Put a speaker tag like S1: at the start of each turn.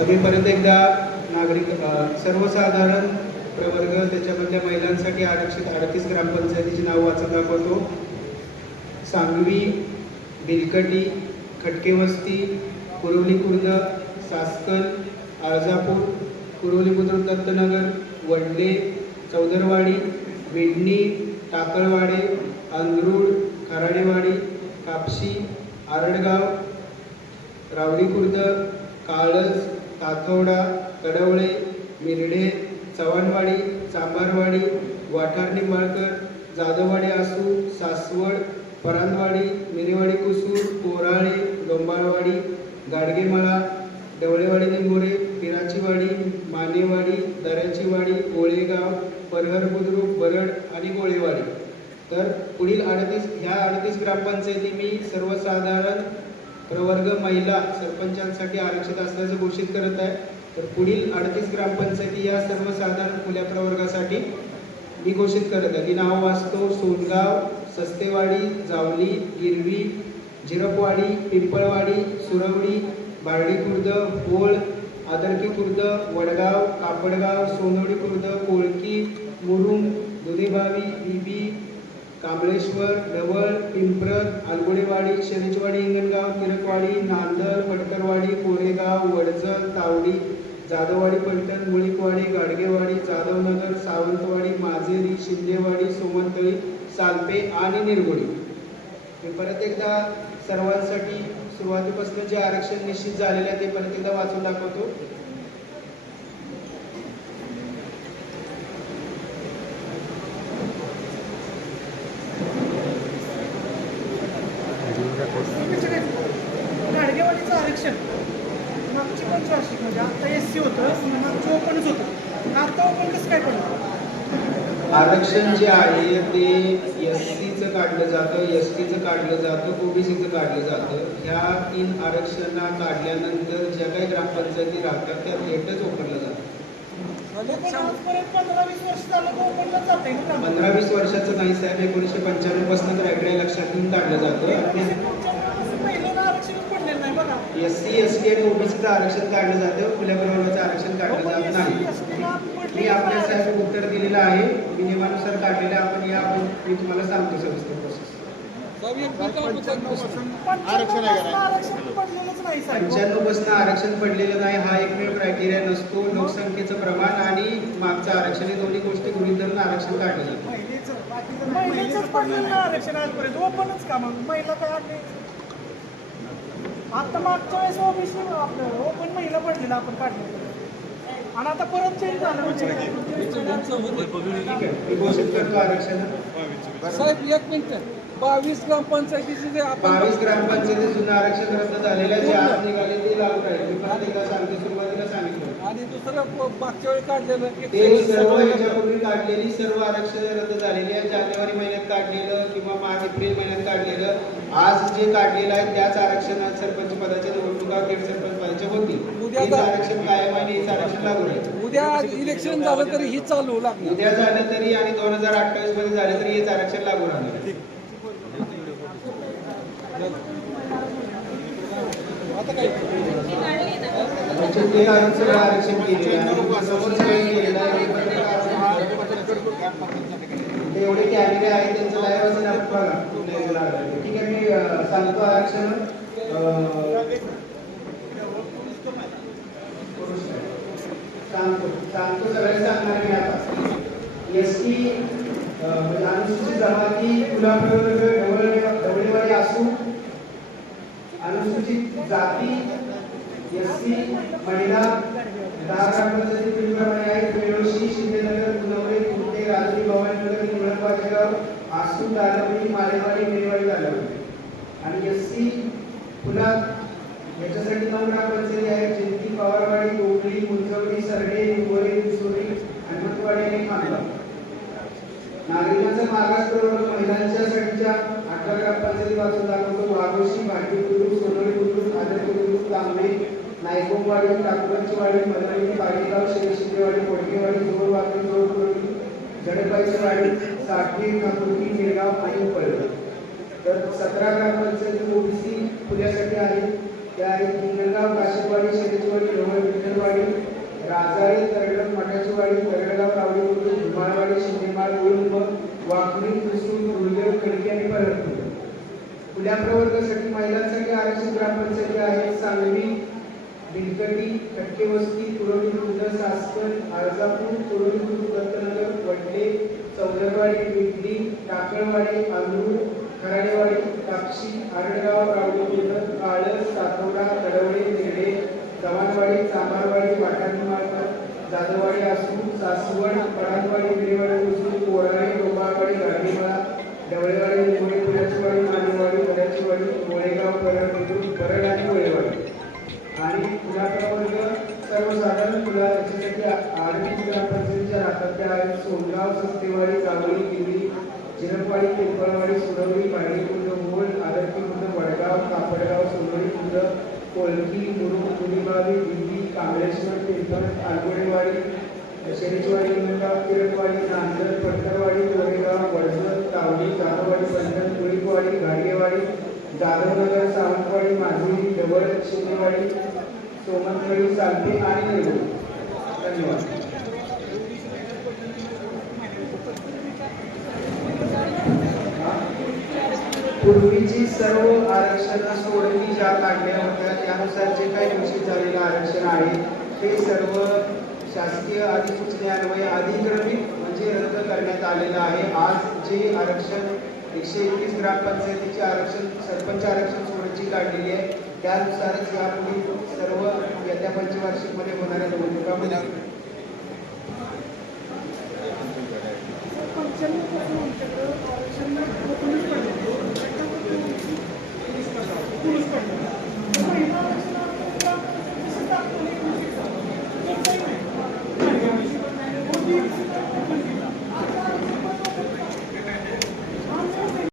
S1: तर मी परत एकदा नागरिक सर्वसाधारण प्रवर्ग त्याच्यामधल्या महिलांसाठी आरक्षित अडतीस ग्रामपंचायतीची नाव वाचत दाखवतो. सांगवी बिलकटी खटकेवस्ती कुरवली खुर्द सासकल आळजापूर कुरवली बुद्रुक दत्तनगर वडले चौदरवाडी विडणी टाकळवाडे अंगरूळ खराडेवाडी कापशी आरडगाव रावडी खुर्द काळज ताथवडा कडवळे मिरडे चव्हाणवाडी चांभारवाडी वाठारणी माळकर जाधववाडी आसू सासवड परांदवाडी मिरेवाडी कुसूर कोराळे डोंबाळवाडी गाडगेमाळा डवळेवाडी निंबोरे पिराचीवाडी मानेवाडी दऱ्याचीवाडी गोळेगाव परहर बुद्रुक बरड आणि गोळेवाडी. तर पुढील अडतीस ह्या अडतीस ग्रामपंचायती मी सर्वसाधारण प्रवर्ग महिला सरपंचांसाठी आरक्षित असल्याचं घोषित करत आहे. तर पुढील अडतीस ग्रामपंचायती या सर्वसाधारण खुल्या प्रवर्गासाठी मी घोषित करत आहे. ती नाव वाचतो. सोनगाव सस्तेवाडी जावली गिरवी झिरपवाडी पिंपळवाडी सुरवडी बारडी खुर्द होळ आदरकी खुर्द वडगाव कापडगाव सोनवडी खुर्द कोळकी मुरुम दुधेभावी बीबी कांबळेश्वर डवळ पिंपरत आलगुडेवाडी शनीचवाडी इंगणगाव तिरकवाडी नांदर पटकरवाडी कोरेगाव वडजल तावडी जाधववाडी पलटण मुळीकवाडी गाडगेवाडी जाधवनगर सावंतवाडी माजेरी शिंदेवाडी सोमंतळी सालपे आणि निरगुडी. परत एकदा सर्वांसाठी सुरुवातीपासून जे आरक्षण निश्चित झालेले आहे ते परत एकदा वाचून दाखवतो
S2: गाडगेवाडीचं आरक्षण मागची म्हणजे आता एस सी होतं मागचं ओपनच होतं. आता ओपन कसं काय पडलं
S1: आरक्षण जे आहे ते एस सीचं काढलं जातं एस टीचं काढलं जातं ओबीसीचं काढलं जातं. ह्या तीन आरक्षणा काढल्यानंतर ज्या काही ग्रामपंचायती राहतात त्या थेटच ओपनलं जातं
S2: ओपनलाच जाते
S1: पंधरा वीस वर्षाचं नाही साहेब एकोणीसशे पंच्याण्णवपासून क्रायटेरिया लक्षात घेऊन काढलं जातं आणि
S2: पहिल्यांदा आरक्षणच पडलेलं नाही बघा
S1: एस सी एस टी आणि ओबीसीचं आरक्षण काढलं जातं. खुल्या प्रवर्गाचं आरक्षण काढलं जात नाही. मी आपल्या साहेब उत्तर दिलेलं आहे. मी नियमानुसार काढलेलं आहे. आपण या मी तुम्हाला सांगतो सविस्तर प्रोसेस
S2: आरक्षण आरक्षण पडलेलंच नाही साहेब.
S1: पंच्याण्णवपासून आरक्षण पडलेलं नाही. हा एकमेव क्रायटेरिया नसतो. लोकसंख्येचं प्रमाण आणि मागचं आरक्षण हे दोन्ही गोष्टी गृहीत धरून आरक्षण काढलं जातं.
S2: आरक्षण आजपर्यंत ओपनच का मग? महिला काय आता मागच्या वेळेस ओबीसी आपलं ओपन महिला पडलेलं आपण काढलेलं आणि आता परत चेंज झालं.
S3: साहेब एक मिनिट. बावीस ग्रामपंचायतीचे जे आपण
S1: बावीस ग्रामपंचायती जुनं आरक्षण रद्द झालेलं आहे जे आज निघाले ते लागू राहील. एकदा सांगतो सुरुवातीला सांगितलं.
S3: आणि दुसरं मागच्या वेळी काढलेलं
S1: ते सर्व याच्यापूर्वी काढलेली सर्व आरक्षण रद्द झालेली आहे. जानेवारी महिन्यात काढलेलं किंवा मार्च एप्रिल महिन्यात काढलेलं. आज जे काढलेलं आहे त्याच आरक्षणात सरपंच पदाच्या निवडणुका थेट सरपंच पदाच्या होतील.
S3: उद्या
S1: हेच आरक्षण कायम आहे आणि हेच आरक्षण लागू राहील
S3: उद्या इलेक्शन झालं तरी ही चालू लागणार.
S1: उद्या झालं तरी आणि दोन हजार अठ्ठावीसमध्ये झालं तरी हेच आरक्षण लागू राहणार. म्हणजे ते सगळं आरक्षण केलेलं आहे. आणि समोरच काही केलेलं आहे. पत्रकार ते एवढे कॅमेरे आहेत त्यांचं लाईव्ह असं आपण बघा ठीक आहे मी सांगतो आरक्षण. सांगतो सांगतो सगळ्यांनी सांगणार मी आता. एस टी म्हणजे अनुसूचित जमाती गुलाबप्रवर्ग असू अनुसूचित जाती एस सी महिला दहा ग्रामपंचायती पिंपळवाडी आहेत बेळोशी शिंदेनगर पुनवरे कुर्ते राजरी भवानीनगर आसू दालवडी मालेवाडी मेवाडी दालवडी आणि एस सी पुन्हा याच्यासाठी नऊ ग्रामपंचायती आहेत जिंती पवारवाडी कोकळी मुंजवडी सरडे गोरे दुसोरी हनुमंतवाडी आणि खानगाव नागरिकांचा मागास प्रवर्ग महिलांच्यासाठीच्या अठरा ग्रामपंचायती वाचून दाखवतो. वाघोशी भाटी बुद्रुक सोनवडी बुद्रुक आदर बुद्रुक तांबे नायकोमवाडी टाकुरांचीवाडी मदरवाडी पाडीगाव शेरशिंदेवाडी कोडगेवाडी जोरवाडी जोरपुरी गणपाईचवाडी साखळी नागोटी निळगाव आणि पडलं तर सतरा ग्रामपंचायती ओबीसी खुल्यासाठी आहेत त्या आहेत हिंगणगाव काशीवाडी शेतीचवाडी लोहर विठ्ठलवाडी राजारी तरडक मठाचीवाडी तरडगाव रावडी कुटुंब धुमाळवाडी शिंदेमाळ कोळंब वाकडी कृष्ण गुळदेव खडकी आणि परतपूर. खुल्या प्रवर्गासाठी महिलांसाठी आरक्षित ग्रामपंचायती आहेत सांगली बिलकटी खटकेवस्ती कुरोली खुर्द सासवड आळजापूर कुरोली खुर्द दत्तनगर वडले चौदरवाडी पिंपरी टाकळवाडी आंधूर खराडेवाडी कापशी आरडगाव रावळीखुर्द काळस सातवडा तडवळे निर्डे जवानवाडी चामारवाडी वाटाणी मार्फत जाधववाडी आसूर सासवड पडाणवाडी बिरेवाडी राहतात आहेत सोनगाव सस्तेवाडी जावळी किल्ली जिरपवाडी पिंपळवाडी सुरवडी पाडीकुंड मोल आदरकीकुंड वडगाव कापडगाव सोनवडी खुंड कोलकी मुरुड गुढीबावी दिल्ली कांबळेश्वर पिंपळ आलगोडेवाडी शेरीचवाडी निमगाव किरणवाडी नांदर पटकरवाडी कोरेगाव वडजत तावडी जाधववाडी पंढर कुळीकवाडी घाडगेवाडी जाधवनगर सावंतवाडी माझी डबळ शिंदेवाडी सोमनवाडी सालपे आणि धन्यवाद. पूर्वीची सर्व आरक्षण सोडली ज्या काढल्या होत्या. त्यानुसार जे काही घोषित झालेलं आरक्षण आहे ते सर्व शासकीय अधिसूचनेन्वये अधिक्रमित म्हणजे रद्द करण्यात आलेलं आहे. आज जे आरक्षण एकशे एकवीस ग्रामपंचायतीचे आरक्षण सरपंच आरक्षण सोडची काढलेली आहे त्यानुसारच यापुढे सर्व येत्या पंचवार्षिकमध्ये होणाऱ्या निवडणुकामध्ये आरक्षण